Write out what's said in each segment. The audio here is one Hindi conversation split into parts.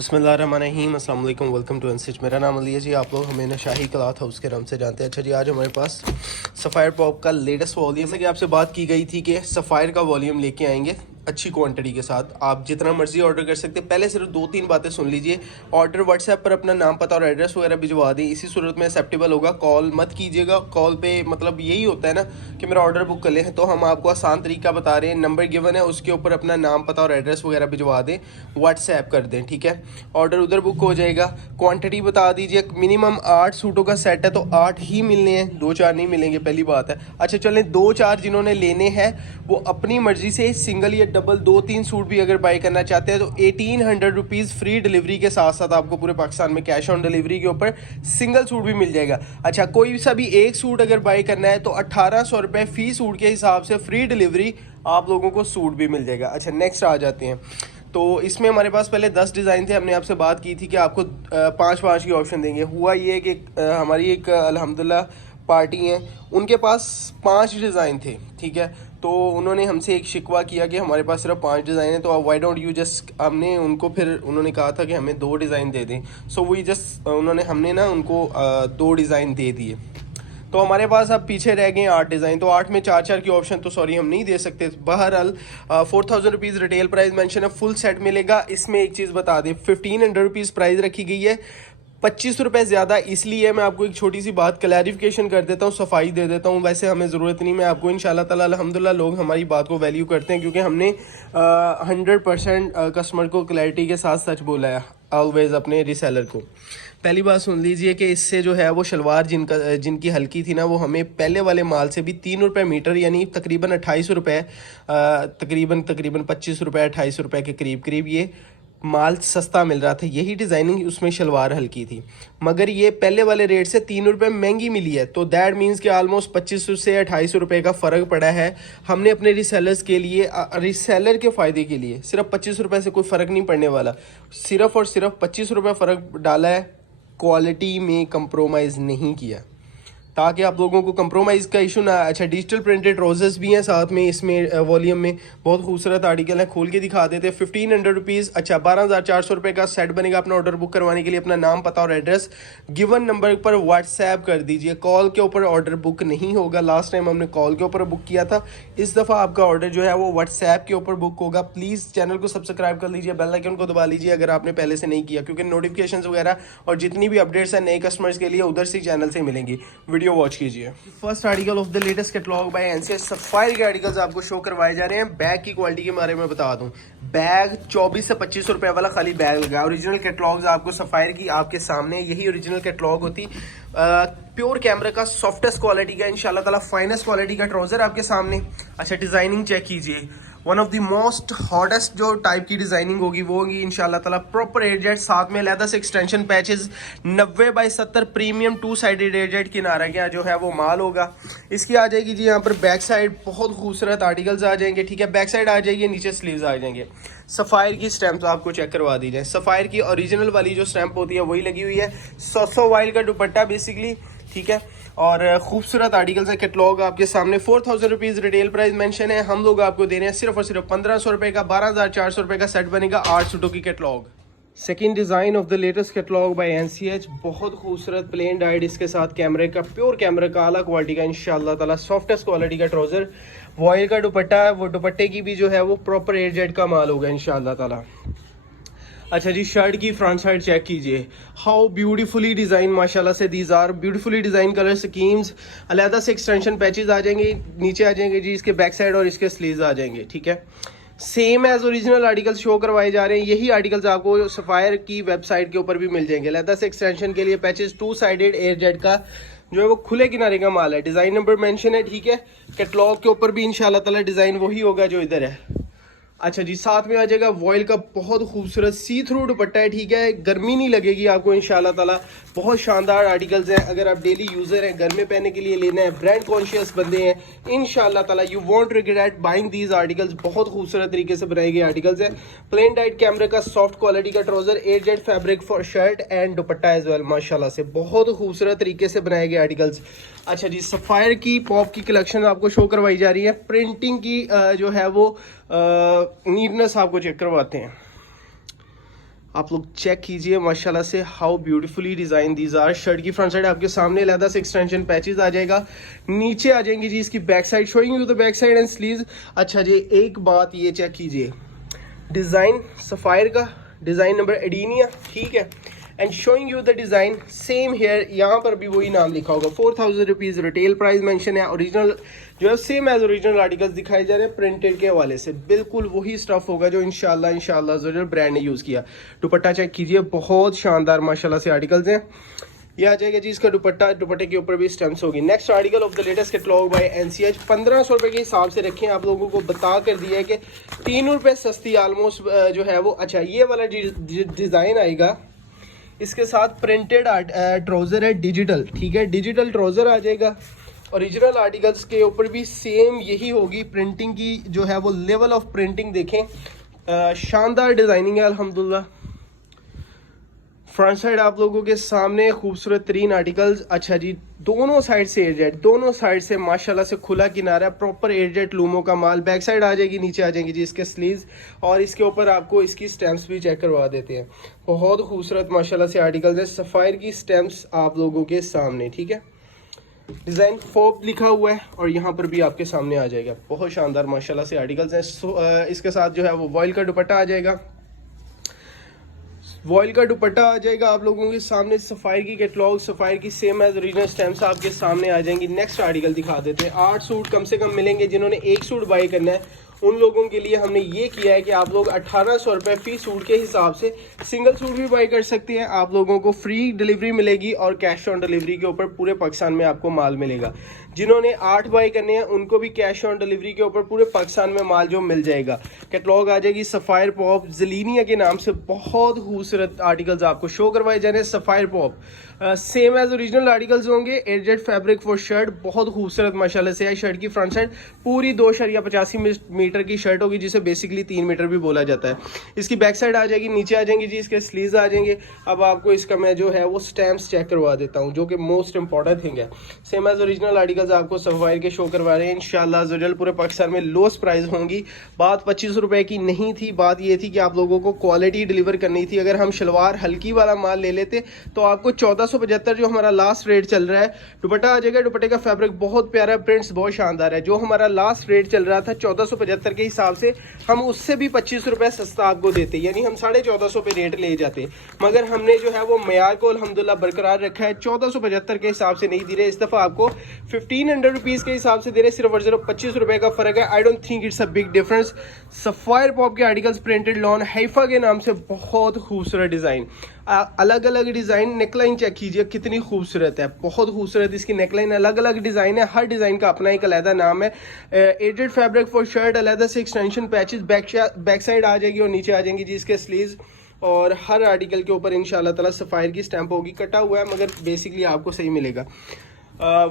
बिस्मिल्लाहिर्रहमानिर्रहीम, अस्सलाम वालेकुम, वेलकम टू एनसिच। मेरा नाम अली है जी। आप लोग हमें शाही क्लॉथ हाउस के नाम से जानते हैं। अच्छा जी, आज हमारे पास सफ़ायर पॉप का लेटेस्ट वॉल्यूम, जैसे कि आपसे बात की गई थी कि सफ़ायर का वॉल्यूम लेके आएंगे अच्छी क्वांटिटी के साथ। आप जितना मर्जी ऑर्डर कर सकते हैं। पहले सिर्फ 2-3 बातें सुन लीजिए। ऑर्डर व्हाट्सएप पर अपना नाम, पता और एड्रेस वगैरह भिजवा दें, इसी सूरत में एक्सेप्टेबल होगा। कॉल मत कीजिएगा। कॉल पे मतलब यही होता है ना कि मेरा ऑर्डर बुक कर लें, तो हम आपको आसान तरीका बता रहे हैं। नंबर गिवन है, उसके ऊपर अपना नाम, पता और एड्रेस वगैरह भिजवा दें, व्हाट्सएप कर दें, ठीक है। ऑर्डर उधर बुक हो जाएगा। क्वांटिटी बता दीजिए। मिनिमम 8 सूटों का सेट है तो 8 ही मिलने हैं, 2-4 नहीं मिलेंगे, पहली बात है। अच्छा चलें, 2-4 जिन्होंने लेने हैं वो अपनी मर्जी से सिंगल या डबल 2-3 सूट भी अगर बाई करना चाहते हैं तो 1800 रुपीज़ फ्री डिलीवरी के साथ साथ आपको पूरे पाकिस्तान में कैश ऑन डिलीवरी के ऊपर सिंगल सूट भी मिल जाएगा। अच्छा, कोई सा भी एक सूट अगर बाई करना है तो 1800 रुपये फी सूट के हिसाब से फ्री डिलीवरी आप लोगों को सूट भी मिल जाएगा। अच्छा, नेक्स्ट आ जाते हैं। तो इसमें हमारे पास पहले 10 डिज़ाइन थे। हमने आपसे बात की थी कि आपको 5-5 की ऑप्शन देंगे। हुआ ये कि हमारी एक अल्हम्दुलिल्लाह पार्टी हैं, उनके पास 5 डिज़ाइन थे, ठीक है। तो उन्होंने हमसे एक शिकवा किया कि हमारे पास सिर्फ 5 डिज़ाइन है, तो वाई डोंट यू जस्ट, हमने उनको फिर उन्होंने कहा था कि हमें 2 डिज़ाइन दे दें। सो वही जस्ट हमने ना उनको 2 डिज़ाइन दे दिए। तो हमारे पास अब पीछे रह गए 8 डिज़ाइन। तो 8 में 4-4 की ऑप्शन तो सॉरी हम नहीं दे सकते। बहरहाल 4000 रुपीज़ रिटेल प्राइस मेंशन है, फुल सेट मिलेगा। इसमें एक चीज़ बता दें, 1500 रुपीज़ प्राइस रखी गई है। 25 रुपये ज़्यादा इसलिए, मैं आपको एक छोटी सी बात क्लैरिफिकेशन कर देता हूँ, सफाई दे देता हूँ। वैसे हमें ज़रूरत नहीं, मैं आपको इंशाल्लाह ताला अल्हम्दुलिल्लाह लोग हमारी बात को वैल्यू करते हैं, क्योंकि हमने 100% कस्टमर को क्लैरिटी के साथ सच बोला है ऑलवेज़ अपने रीसेलर को। पहली बात सुन लीजिए कि इससे जो है वो शलवार जिनकी हल्की थी ना, वो हमें पहले वाले माल से भी 3 रुपये मीटर, यानी तकरीबन 28 रुपये, तकरीबन 25 रुपये 28 रुपये के करीब करीब ये माल सस्ता मिल रहा था। यही डिज़ाइनिंग, उसमें शलवार हल्की थी, मगर ये पहले वाले रेट से 3 रुपये महंगी मिली है। तो दैट मीन्स कि आलमोस्ट 25 से 28 रुपये का फ़र्क पड़ा है। हमने अपने रीसेलर्स के लिए, रीसेलर के फ़ायदे के लिए, सिर्फ 25 रुपये से कोई फ़र्क नहीं पड़ने वाला, सिर्फ और सिर्फ 25 रुपये फ़र्क डाला है। क्वालिटी में कंप्रोमाइज़ नहीं किया ताकि आप लोगों को कंप्रोमाइज़ का इशू ना। अच्छा, डिजिटल प्रिंटेड ट्राउजर्स भी हैं साथ में इसमें वॉल्यूम में, बहुत खूबसूरत आर्टिकल है, खोल के दिखा देते हैं। 1500 रुपीज़। अच्छा, 12400 रुपये का सेट बनेगा। अपना ऑर्डर बुक करवाने के लिए अपना नाम, पता और एड्रेस गिवन नंबर पर व्हाट्सएप कर दीजिए। कॉल के ऊपर ऑर्डर बुक नहीं होगा। लास्ट टाइम हमने कॉल के ऊपर बुक किया था, इस दफ़ा आपका ऑर्डर जो है वो व्हाट्सएप के ऊपर बुक होगा। प्लीज़ चैनल को सब्सक्राइब कर लीजिए, बेल आइकन को दबा लीजिए अगर आपने पहले से नहीं किया, क्योंकि नोटिफिकेशन वगैरह और जितनी भी अपडेट्स हैं नए कस्टमर्स के लिए उधर से चैनल से मिलेंगी। वीडियो वॉच कीजिए। First article of the latest catalogue by NCH, Sapphire के आर्टिकल्स आपको शो करवाए जा रहे हैं। बैग की क्वालिटी के बारे में बता दूं, बैग 24 से 25 रुपए वाला खाली बैग लगा। ओरिजिनल कैटलॉग्स आपको सफायर की आपके सामने, यही ओरिजिनल कैटलॉग होती। प्योर कैमरा का सॉफ्टेस्ट क्वालिटी का, इंशाल्लाह ताला फाइनेस्ट क्वालिटी का ट्राउजर आपके सामने। अच्छा, डिजाइनिंग चेक कीजिए, one of the most hottest जो टाइप की डिजाइनिंग होगी वो होगी इंशाल्लाह ताला प्रॉपर एयरजेट, साथ में लैदर से extension patches, 90x70 premium 2 sided airjet किनारा क्या जो है वो माल होगा। इसकी आ जाएगी जी यहाँ पर बैक साइड, बहुत खूबसूरत आर्टिकल्स आ जाएंगे, ठीक है। बैक साइड आ जाएगी, नीचे स्लीव्स आ जाएंगे। सफ़ायर की स्टैम्प आपको चेक करवा दी जाए। सफ़ायर की ओरिजिनल वाली जो स्टैम्प होती है वही लगी हुई है। 100 वाइल का दुपट्टा बेसिकली, ठीक है। और खूबसूरत आर्टिकल्स है। कैटलॉग आपके सामने 4000 रुपीज़ रिटेल प्राइस मेंशन है। हम लोग आपको दे रहे हैं सिर्फ और सिर्फ 1500 रुपये का 12400 रुपये का सेट बनेगा 8 सूटों की catalogue. Second design of the latest catalogue by NCH, बहुत खूबसूरत प्लेन डाइड, इसके साथ कैमरे का, प्योर कैमरे का, आला क्वालिटी का इंशाल्लाह ताला सॉफ्टेस्ट क्वालिटी का ट्राउजर। वॉयल का दुपट्टा है, वो दुपट्टे की भी जो है वो प्रॉपर एयरजेट का माल होगा इंशाल्लाह ताला। अच्छा जी, शर्ट की फ्रंट साइड चेक कीजिए, हाउ ब्यूटीफुली डिज़ाइन, माशाल्लाह से these are beautifully design colour schemes. अलहदा से एक्सटेंशन पैचेस आ जाएंगे, नीचे आ जाएंगे जी इसके बैक साइड और इसके स्लीव्स आ जाएंगे, ठीक है। Same as original articles show करवाए जा रहे हैं। यही आर्टिकल्स आपको सफ़ायर की वेबसाइट के ऊपर भी मिल जाएंगे। अलहदा से एक्सटेंशन के लिए पैचेस, 2 साइडेड एयरजेट का जो है वो खुले किनारे का माल है। डिज़ाइन नंबर मेंशन है, ठीक है। कैटलॉग के ऊपर भी इंशाल्लाह ताला डिज़ाइन वही होगा जो इधर है। अच्छा जी, साथ में आ जाएगा वॉयल का बहुत खूबसूरत सी थ्रू दुपट्टा है, ठीक है। गर्मी नहीं लगेगी आपको इंशाल्लाह ताला। बहुत शानदार आर्टिकल्स हैं, अगर आप डेली यूज़र हैं, घर में पहनने के लिए लेना है, ब्रांड कॉन्शियस बंदे हैं, इंशाल्लाह ताला you want regret buying these articles. बहुत खूबसूरत तरीके से बनाए गए आर्टिकल्स हैं। प्लेन डाइट कैमरे का सॉफ्ट क्वालिटी का trouser, airjet fabric for shirt and dupatta as well, माशाल्लाह से बहुत खूबसूरत तरीके से बनाए गए आर्टिकल्स। अच्छा जी, सफ़ायर की पॉप की कलेक्शन आपको शो करवाई जा रही है। प्रिंटिंग की जो है वो नीटनेस आपको चेक करवाते हैं। आप लोग चेक कीजिए माशाल्लाह से how beautifully design these are. Shirt की फ्रंट साइड आपके सामने अलहदा से एक्सटेंशन पैचेस आ जाएगा। नीचे आ जाएंगी जी इसकी back side, showing you the back side and sleeves. अच्छा जी, एक बात ये चेक कीजिए, डिज़ाइन सफ़ायर का, डिज़ाइन नंबर एडीनिया, ठीक है, and showing you the design same here. यहाँ पर भी वही नाम लिखा होगा, 4000 रुपीज़ रिटेल प्राइस मेंशन है। ओरिजिनल जो है सेम एज ओरिजिनल आर्टिकल्स दिखाए जा रहे हैं प्रिंटेड के हवाले से, बिल्कुल वही स्टफ होगा जो इंशाल्लाह ज़रूर ब्रांड ने यूज़ किया। दुपट्टा चेक कीजिए, बहुत शानदार माशाल्लाह से आर्टिकल्स हैं। ये आ जाएगा जी इसका दुपट्टा, दुपट्टे के ऊपर भी स्टेम्स होगी। Next article of the latest catalogue by NCH, 1500 रुपये के हिसाब से रखें। आप लोगों को बता कर दिया है कि 3 रुपये सस्ती ऑलमोस्ट जो है वो। अच्छा, ये वाला डिज़ाइन आएगा, इसके साथ प्रिंटेड ट्राउज़र है डिजिटल, ठीक है, डिजिटल ट्राउज़र आ जाएगा। ओरिजिनल आर्टिकल्स के ऊपर भी सेम यही होगी प्रिंटिंग की जो है वो, लेवल ऑफ प्रिंटिंग देखें, शानदार डिज़ाइनिंग है अल्हम्दुलिल्लाह। फ्रंट साइड आप लोगों के सामने खूबसूरत तरीन आर्टिकल्स। अच्छा जी, दोनों साइड से एयरजेट, दोनों साइड से माशाल्लाह से खुला किनारा, प्रॉपर एयरजेट लूमो का माल। बैक साइड आ जाएगी, नीचे आ जाएंगी जी इसके स्लीव्स, और इसके ऊपर आपको इसकी स्टैम्प्स भी चेक करवा देते हैं। बहुत खूबसूरत माशाल्लाह से आर्टिकल्स है, सफ़ायर की स्टैम्प्स आप लोगों के सामने, ठीक है। डिज़ाइन फोप लिखा हुआ है और यहाँ पर भी आपके सामने आ जाएगा। बहुत शानदार माशाल्लाह से आर्टिकल्स हैं। इसके साथ जो है वो वॉयल का दुपट्टा आ जाएगा, वॉयल का दुपट्टा आ जाएगा आप लोगों के सामने। सफ़ायर की कैटलॉग, सफ़ायर की सेम एज ओरिजिनल स्टैम्प्स आपके सामने आ जाएंगी। नेक्स्ट आर्टिकल दिखा देते हैं। 8 सूट कम से कम मिलेंगे। जिन्होंने एक सूट बाई करना है उन लोगों के लिए हमने ये किया है कि आप लोग 1800 रुपये फी सूट के हिसाब से सिंगल सूट भी बाई कर सकते हैं। आप लोगों को फ्री डिलीवरी मिलेगी और कैश ऑन डिलीवरी के ऊपर पूरे पाकिस्तान में आपको माल मिलेगा। जिन्होंने 8 बाई करने हैं उनको भी कैश ऑन डिलीवरी के ऊपर पूरे पाकिस्तान में माल जो मिल जाएगा। कैटलॉग आ जाएगी सफ़ायर पॉप ज़लीनिया के नाम से, बहुत खूबसूरत आर्टिकल्स आपको शो करवाए जा रहे हैं। Sapphire pop same as original articles होंगे। एयरजेट फैब्रिक फॉर शर्ट, बहुत खूबसूरत माशाल्लाह से है। शर्ट की फ्रंट साइड पूरी 2.85 मीटर की शर्ट होगी, जिसे बेसिकली 3 मीटर भी बोला जाता है। इसकी बैक साइड आ जाएगी, नीचे आ जाएंगी जी इसके स्लीव्स आ जाएंगे। अब आपको इसका मैं जो है वो स्टैम्प्स चेक करवा देता हूँ, जो कि मोस्ट इंपॉर्टेंट थिंग है। सेम एज ओरिजिनल आर्टिकल्स आपको सफ़ायर के शो करवा रहे हैं इंशाल्लाह ज़रूर। पूरे पाकिस्तान में लोस्ट प्राइस होंगी। बात 25 रुपये की नहीं थी, बात ये थी कि आप लोगों को क्वालिटी डिलीवर करनी थी। अगर हम शलवार हल्की वाला माल ले लेते तो आपको 1475 जो हमारा लास्ट रेट चल रहा है। दुपट्टा आ जाएगा, दुपट्टे का फैब्रिक बहुत प्यारा, प्रिंट्स बहुत शानदार है। जो हमारा लास्ट रेट चल रहा था 1475 के हिसाब से, हम उससे भी 25 रुपये सस्ता आपको देते, यानी हम 1450 पे रेट ले जाते। मगर हमने जो है वो मयार को अल्हम्दुलिल्लाह बरकरार रखा है। 1475 के हिसाब से नहीं दे रहे, इस दफ़ा आपको 1500 रुपीज़ के हिसाब से दे रहे, सिर्फ और सिर्फ 25 रुपये का फ़र्क है। I don't think it's a big difference. Sapphire pop के आर्टिकल्स प्रिंटेड लॉन हैफा के नाम से, बहुत खूबसूरत डिज़ाइन, अलग अलग डिज़ाइन। नेकलाइन चेक कीजिए कितनी खूबसूरत है, बहुत खूबसूरत इसकी नेकलाइन। अलग अलग डिज़ाइन है, हर डिज़ाइन का अपना एक अलहदा नाम है। एडेड फैब्रिक फॉर शर्ट, अलहदा से एक्सटेंशन पैचेस, बैक साइड आ जाएगी और नीचे आ जाएंगी जी इसके स्लीव्स। और हर आर्टिकल के ऊपर इंशाल्लाह ताला सफ़ायर की स्टैंप होगी। कटा हुआ है मगर बेसिकली आपको सही मिलेगा।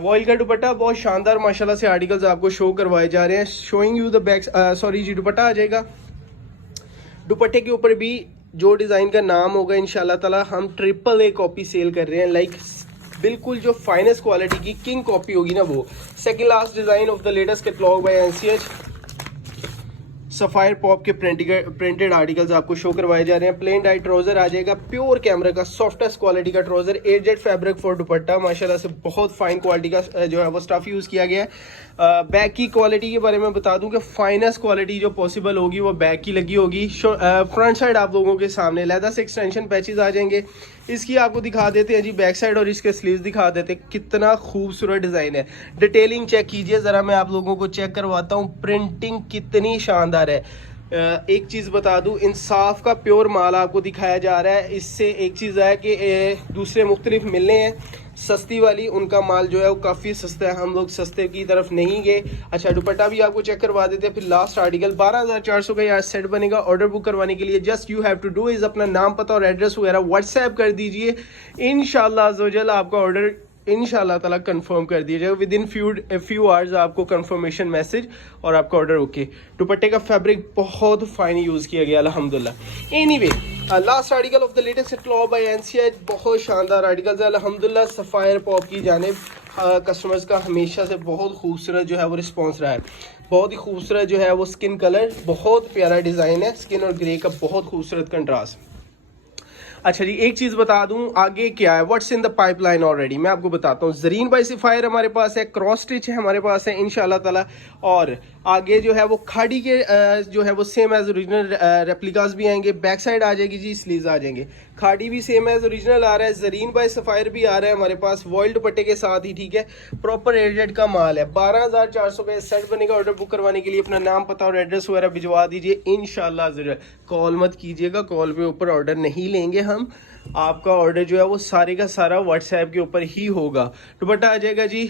वॉयल का दुपट्टा बहुत शानदार माशाल्लाह से आर्टिकल्स आपको शो करवाए जा रहे हैं। Showing you the back, sorry जी, दुपट्टा आ जाएगा। दुपट्टे के ऊपर भी जो डिज़ाइन का नाम होगा इंशाल्लाह ताला हम AAA कॉपी सेल कर रहे हैं। लाइक बिल्कुल जो फाइनेस्ट क्वालिटी की किंग कॉपी होगी ना वो। Second last design of the latest catalogue by NCH, Sapphire pop के प्रिंटेड आर्टिकल्स आपको शो करवाए जा रहे हैं। प्लेन डाई ट्राउज़र आ जाएगा, प्योर कैमरा का सॉफ्टेस्ट क्वालिटी का trouser. Airjet fabric for dupatta, माशाल्लाह से बहुत फाइन क्वालिटी का जो है वो स्टफ यूज़ किया गया है। बैक की क्वालिटी के बारे में बता दूं कि फाइनेस्ट क्वालिटी जो पॉसिबल होगी वो बैक की लगी होगी। फ्रंट साइड आप लोगों के सामने लहदा से एक्सटेंशन पैचेस आ जाएंगे। इसकी आपको दिखा देते हैं जी बैक साइड, और इसके स्लीव्स दिखा देते हैं। कितना खूबसूरत डिज़ाइन है। डिटेलिंग चेक कीजिए ज़रा, मैं आप लोगों को चेक करवाता हूँ। प्रिंटिंग कितनी शानदार है। एक चीज़ बता दूं, इंसाफ का प्योर माल आपको दिखाया जा रहा है। इससे एक चीज़ है कि दूसरे मुख्तलिफ मिलने हैं सस्ती वाली, उनका माल जो है वो काफ़ी सस्ता है। हम लोग सस्ते की तरफ नहीं गए। अच्छा, दुपट्टा भी आपको चेक करवा देते हैं। फिर लास्ट आर्टिकल 12400 का यार सेट बनेगा। ऑर्डर बुक करवाने के लिए just you have to do is अपना नाम, पता और एड्रेस वगैरह व्हाट्सएप कर दीजिए। इंशाल्लाह अज़्ज़वजल आपका ऑर्डर इंशाल्लाह ताला कंफर्म कर दिया जाएगा। विद इन फ्यू आवर्स आपको कंफर्मेशन मैसेज और आपका ऑर्डर ओके। दुपट्टे का फैब्रिक बहुत फाइन यूज़ किया गया अल्हम्दुलिल्लाह। Anyway, last article of the latest catalogue by NCH, बहुत शानदार आर्टिकल्स है अल्हम्दुलिल्लाह। सफ़ायर पॉप की जानिब कस्टमर्स का हमेशा से बहुत खूबसूरत जो है वो रिस्पॉन्स रहा है। बहुत ही खूबसूरत जो है वो स्किन कलर, बहुत प्यारा डिज़ाइन है। स्किन और ग्रे का बहुत खूबसूरत कंट्रास्ट। अच्छा जी, एक चीज़ बता दूं, आगे क्या है, what's in the pipeline already, मैं आपको बताता हूँ। जरीन बाई सफ़ायर हमारे पास है, क्रॉस स्टिच है हमारे पास है इंशाल्लाह ताला, और आगे जो है वो खाड़ी के जो है वो सेम एज ओरिजिनल रेप्लिकास भी आएंगे। बैक साइड आ जाएगी जी, स्लीव्स आ जाएंगे। खाड़ी भी सेम एज ओरिजिनल आ रहा है, जरीन बाई सफ़ायर भी आ रहा है हमारे पास वॉइल्ड दुपट्टे के साथ ही, ठीक है। प्रॉपर एडेड का माल है। 12,400 का सेट बनेगा। ऑर्डर बुक करवाने के लिए अपना नाम, पता और एड्रेस वगैरह भिजवा दीजिए इंशाल्लाह। ज़रूर कॉल मत कीजिएगा, कॉल पे ऊपर ऑर्डर नहीं लेंगे हम। आपका ऑर्डर जो है वो सारे का सारा व्हाट्सएप के ऊपर ही होगा। दुपट्टा आ जाएगा जी।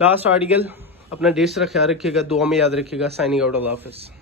लास्ट आर्टिकल, अपना डेट्स का ख्याल रखिएगा, दुआ में याद रखिएगा। साइनिंग आउट, अल्लाह हाफिज़।